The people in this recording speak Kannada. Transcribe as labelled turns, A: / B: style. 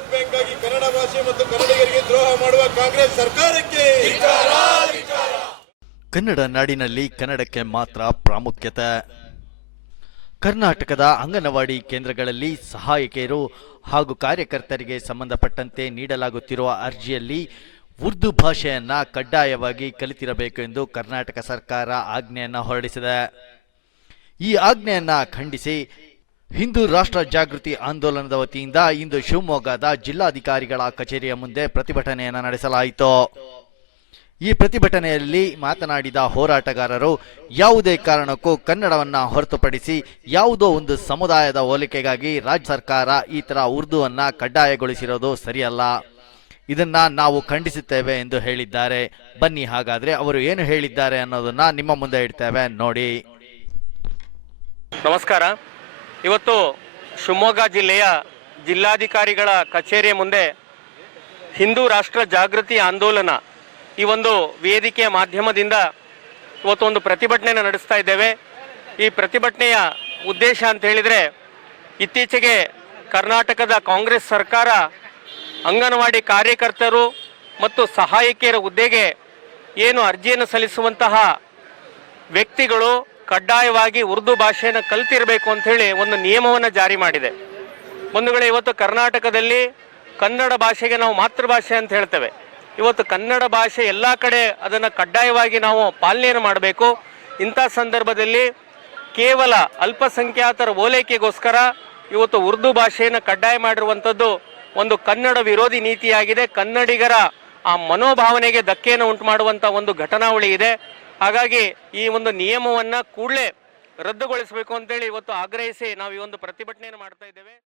A: ವೋಟ್ ಕನ್ನಡ ಭಾಷೆ ಮತ್ತು ಕನ್ನಡಿಗರಿಗೆ ದ್ರೋಹ ಮಾಡುವ ಕಾಂಗ್ರೆಸ್ ಸರ್ಕಾರಕ್ಕೆ ಕನ್ನಡ ನಾಡಿನಲ್ಲಿ ಕನ್ನಡಕ್ಕೆ ಮಾತ್ರ ಪ್ರಾಮುಖ್ಯತೆ. ಕರ್ನಾಟಕದ ಅಂಗನವಾಡಿ ಕೇಂದ್ರಗಳಲ್ಲಿ ಸಹಾಯಕಿಯರು ಹಾಗೂ ಕಾರ್ಯಕರ್ತರಿಗೆ ಸಂಬಂಧಪಟ್ಟಂತೆ ನೀಡಲಾಗುತ್ತಿರುವ ಅರ್ಜಿಯಲ್ಲಿ ಉರ್ದು ಭಾಷೆಯನ್ನು ಕಡ್ಡಾಯವಾಗಿ ಕಲಿತಿರಬೇಕು ಎಂದು ಕರ್ನಾಟಕ ಸರ್ಕಾರ ಆಜ್ಞೆಯನ್ನು ಹೊರಡಿಸಿದೆ. ಈ ಆಜ್ಞೆಯನ್ನು ಖಂಡಿಸಿ ಹಿಂದೂ ರಾಷ್ಟ್ರ ಜಾಗೃತಿ ಆಂದೋಲನದ ವತಿಯಿಂದ ಇಂದು ಶಿವಮೊಗ್ಗದ ಜಿಲ್ಲಾಧಿಕಾರಿಗಳ ಕಚೇರಿಯ ಮುಂದೆ ಪ್ರತಿಭಟನೆಯನ್ನು ನಡೆಸಲಾಯಿತು. ಈ ಪ್ರತಿಭಟನೆಯಲ್ಲಿ ಮಾತನಾಡಿದ ಹೋರಾಟಗಾರರು, ಯಾವುದೇ ಕಾರಣಕ್ಕೂ ಕನ್ನಡವನ್ನು ಹೊರತುಪಡಿಸಿ ಯಾವುದೋ ಒಂದು ಸಮುದಾಯದ ಹೋಲಿಕೆಗಾಗಿ ರಾಜ್ಯ ಸರ್ಕಾರ ಈ ತರ ಉರ್ದುವನ್ನ ಕಡ್ಡಾಯಗೊಳಿಸಿರೋದು ಸರಿಯಲ್ಲ. ಇದನ್ನ ನಾವು ಖಂಡಿಸುತ್ತೇವೆ ಎಂದು ಹೇಳಿದ್ದಾರೆ. ಬನ್ನಿ ಹಾಗಾದ್ರೆ ಅವರು ಏನು ಹೇಳಿದ್ದಾರೆ ಅನ್ನೋದನ್ನ ನಿಮ್ಮ ಮುಂದೆ ಇಡ್ತೇವೆ ನೋಡಿ.
B: ನಮಸ್ಕಾರ. ಇವತ್ತು ಶಿವಮೊಗ್ಗ ಜಿಲ್ಲೆಯ ಜಿಲ್ಲಾಧಿಕಾರಿಗಳ ಕಚೇರಿಯ ಮುಂದೆ ಹಿಂದೂ ರಾಷ್ಟ್ರ ಜಾಗೃತಿ ಆಂದೋಲನ ಈ ಒಂದು ವೇದಿಕೆಯ ಮಾಧ್ಯಮದಿಂದ ಇವತ್ತು ಒಂದು ಪ್ರತಿಭಟನೆಯನ್ನು ನಡೆಸ್ತಾ ಇದ್ದೇವೆ. ಈ ಪ್ರತಿಭಟನೆಯ ಉದ್ದೇಶ ಅಂತ ಹೇಳಿದರೆ ಇತ್ತೀಚೆಗೆ ಕರ್ನಾಟಕದ ಕಾಂಗ್ರೆಸ್ ಸರ್ಕಾರ ಅಂಗನವಾಡಿ ಕಾರ್ಯಕರ್ತರು ಮತ್ತು ಸಹಾಯಕಿಯರ ಹುದ್ದೆಗೆ ಏನು ಅರ್ಜಿಯನ್ನು ಸಲ್ಲಿಸುವಂತಹ ವ್ಯಕ್ತಿಗಳು ಕಡ್ಡಾಯವಾಗಿ ಉರ್ದು ಭಾಷೆಯನ್ನು ಕಲ್ತಿರಬೇಕು ಅಂಥೇಳಿ ಒಂದು ನಿಯಮವನ್ನು ಜಾರಿ ಮಾಡಿದೆ. ಬಂಧುಗಳೇ, ಇವತ್ತು ಕರ್ನಾಟಕದಲ್ಲಿ ಕನ್ನಡ ಭಾಷೆಗೆ ನಾವು ಮಾತೃಭಾಷೆ ಅಂತ ಹೇಳ್ತೇವೆ. ಇವತ್ತು ಕನ್ನಡ ಭಾಷೆ ಎಲ್ಲ ಕಡೆ ಅದನ್ನು ಕಡ್ಡಾಯವಾಗಿ ನಾವು ಪಾಲನೆಯನ್ನು ಮಾಡಬೇಕು. ಇಂಥ ಸಂದರ್ಭದಲ್ಲಿ ಕೇವಲ ಅಲ್ಪಸಂಖ್ಯಾತರ ಓಲೈಕೆಗೋಸ್ಕರ ಇವತ್ತು ಉರ್ದು ಭಾಷೆಯನ್ನು ಕಡ್ಡಾಯ ಮಾಡಿರುವಂಥದ್ದು ಒಂದು ಕನ್ನಡ ವಿರೋಧಿ ನೀತಿಯಾಗಿದೆ. ಕನ್ನಡಿಗರ ಆ ಮನೋಭಾವನೆಗೆ ಧಕ್ಕೆಯನ್ನು ಉಂಟು ಮಾಡುವಂಥ ಒಂದು ಘಟನಾವಳಿ ಇದೆ. ಹಾಗಾಗಿ ಈ ಒಂದು ನಿಯಮವನ್ನು ಕೂಡಲೇ ರದ್ದುಗೊಳಿಸಬೇಕು ಅಂತೇಳಿ ಇವತ್ತು ಆಗ್ರಹಿಸಿ ನಾವು ಈ ಒಂದು ಪ್ರತಿಭಟನೆಯನ್ನು ಮಾಡ್ತಾ ಇದ್ದೇವೆ.